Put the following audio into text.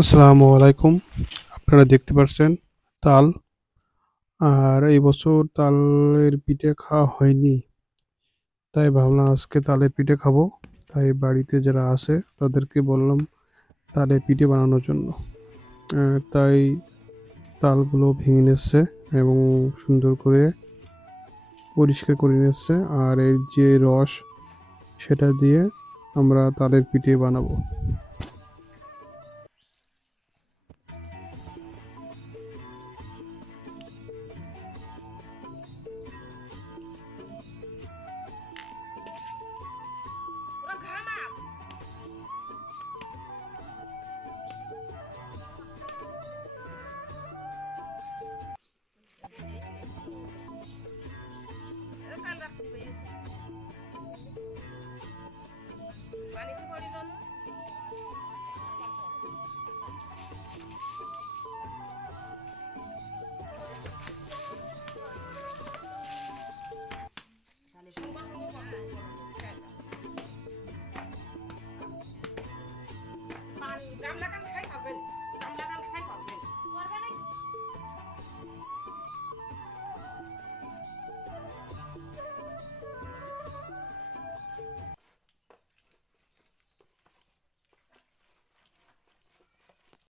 আসসালামু আলাইকুম। আপনারা দেখতে পাচ্ছেন তাল। আর এই বছর তালের পিঠে খাওয়া হয়নি, তাই ভাবলাম আজকে তালের পিঠে খাবো। তাই বাড়িতে যারা আছে তাদেরকে বললাম তালের পিঠে বানানোর জন্য। তাই তালগুলো ভেঙে নিচ্ছে এবং সুন্দর করে পরিষ্কার করে নিচ্ছে, আর এর যে রস সেটা দিয়ে আমরা তালের পিঠে বানাবো।